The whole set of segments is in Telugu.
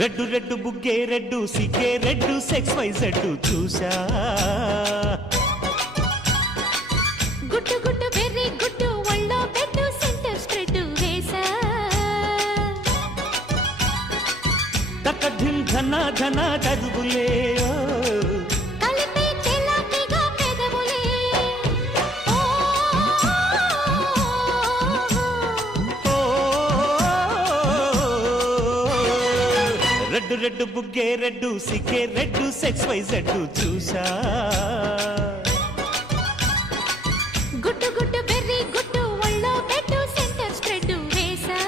రెడ్డు రెడ్డు బుగ్గే రెడ్డు సిగ్గే రెడ్డు సెక్స్ వై జెడ్డు చూసా గుట్టు గుట్టు వెర్రి గుట్టు ఒళ్ళో పెట్టు సెంటర్ స్ప్రెడ్ వేసా తక్క ధిం ధన ధన దరువులే కలిపే చెలాకిగా పెదవులే రెడ్డు రెడ్డు బుగ్గే రెడ్డు సిగ్గే రెడ్డు సెక్స్ వై జెడ్డు చూసా గుట్టు గుట్టు వెర్రి గుట్టు ఒళ్ళో పెట్టు సెంటర్ స్ప్రెడ్ వేసా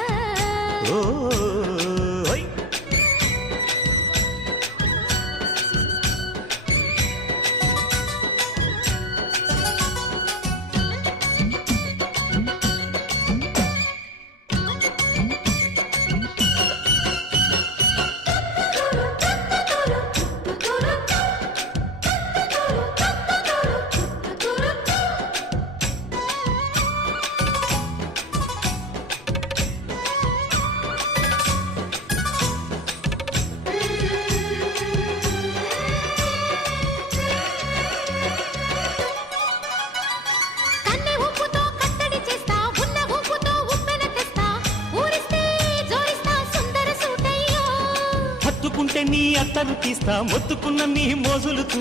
హత్తుకుంటే నీ అత్తరు తీస్తా మొత్తుకున్న నీ మోజులు